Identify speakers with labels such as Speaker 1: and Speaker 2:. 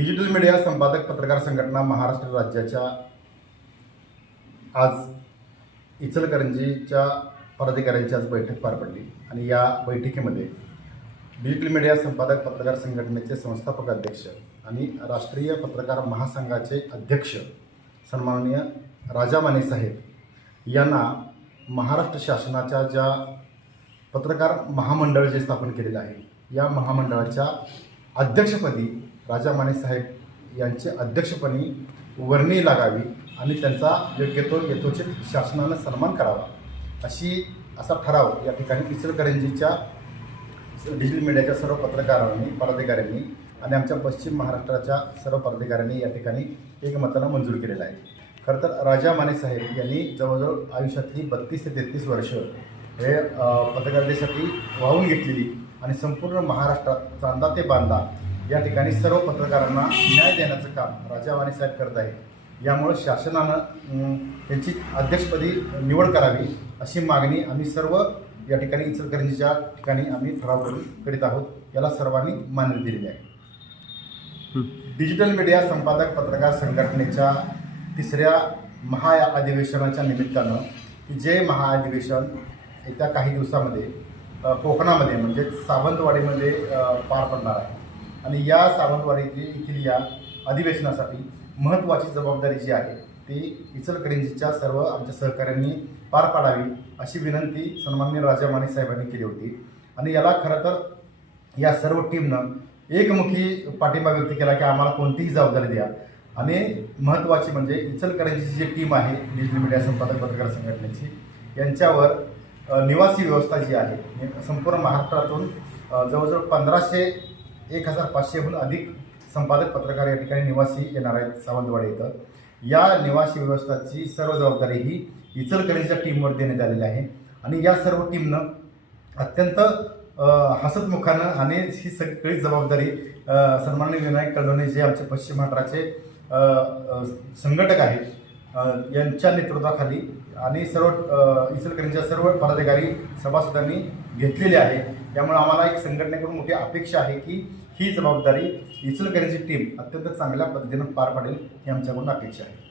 Speaker 1: Digital media संपादक पत्रकार संघटना महाराष्ट्र राज्याच्या आज इचलकरंजीच्या पदाधिकाऱ्यांची आज बैठक पार पडली. आणि या बैठकीमध्ये डिजिटल मीडिया संपादक पत्रकार संघटनेचे संस्थापक अध्यक्ष आणि राष्ट्रीय पत्रकार महासंघाचे अध्यक्ष सन्माननीय राजा माने साहेब यांना महाराष्ट्र शासनाच्या ज्या पत्रकार महामंडळ जे स्थापन केलेलं आहे या महामंडळाच्या अध्यक्षपदी राजा माने साहेब यांचे अध्यक्षपणी वर्णी लागावी आणि त्यांचा योग्य तो यथोचित शासनानं सन्मान करावा. अशी असा ठराव या ठिकाणी इचलकरंजीच्या डिजिटल मीडियाच्या सर्व पत्रकारांनी पदाधिकाऱ्यांनी आणि आमच्या पश्चिम महाराष्ट्राच्या सर्व पदाधिकाऱ्यांनी या ठिकाणी एकमतानं मंजूर केलेला आहे. खरं तर राजा माने साहेब यांनी जवळजवळ आयुष्यातली बत्तीस ते तेहतीस वर्ष हे पत्रकारितेसाठी वाहून घेतलेली आणि संपूर्ण महाराष्ट्रात चांदा ते बांधा या ठिकाणी सर्व पत्रकारांना न्याय देण्याचं काम राजा माने साहेब करत आहेत. यामुळं शासनानं त्यांची अध्यक्षपदी निवड करावी अशी मागणी आम्ही सर्व या ठिकाणी इचलकरंजीच्या ठिकाणी आम्ही ठराव करून करीत आहोत. याला सर्वांनी मान्यता दिलेली आहे. डिजिटल मीडिया संपादक पत्रकार संघटनेच्या तिसऱ्या महा अधिवेशनाच्या निमित्तानं की जे महाअधिवेशन येत्या काही दिवसामध्ये कोकणामध्ये म्हणजे सावंतवाडीमध्ये पार पडणार आहे. आणि या सावंतवाडी येथील या अधिवेशनासाठी महत्त्वाची जबाबदारी जी आहे ती इचलकरंजीच्या सर्व आमच्या सहकाऱ्यांनी पार पाडावी अशी विनंती सन्माननीय राजा माने साहेबांनी केली होती. आणि याला खरं तर या सर्व टीमनं एकमुखी पाठिंबा व्यक्त केला की आम्हाला कोणतीही जबाबदारी द्या. आणि महत्त्वाची म्हणजे इचलकरंजीची जी टीम आहे डिजिटल मीडिया संपादक पत्रकार संघटनेची यांच्यावर निवासी व्यवस्था जी आहे संपूर्ण महाराष्ट्रातून जवळजवळ पंधराशे एक हजार पाचशेहून अधिक संपादक पत्रकार या ठिकाणी निवासी येणार आहेत सावंतवाडी इथं. या निवासी व्यवस्थाची सर्व जबाबदारी ही इचलकरंजीच्या टीमवर देण्यात आलेली आहे. आणि या सर्व टीमनं अत्यंत हसतमुखानं आणि ही सगळी जबाबदारी सन्माननीय विनायक कळवणे जे आमचे पश्चिम महाराष्ट्राचे संघटक आहेत यांच्या नेतृत्वाखाली आणि सर्व इचलकरंजीच्या सर्व पदाधिकारी सभासदांनी घेतलेली आहे. त्यामुळे आम्हाला एक संघटनेकडून मोठी अपेक्षा आहे की ही जबाबदारी इचलकरंजी टीम अत्यंत चांगल्या पद्धतीनं पार पाडेल ही आमच्याकडून अपेक्षा आहे.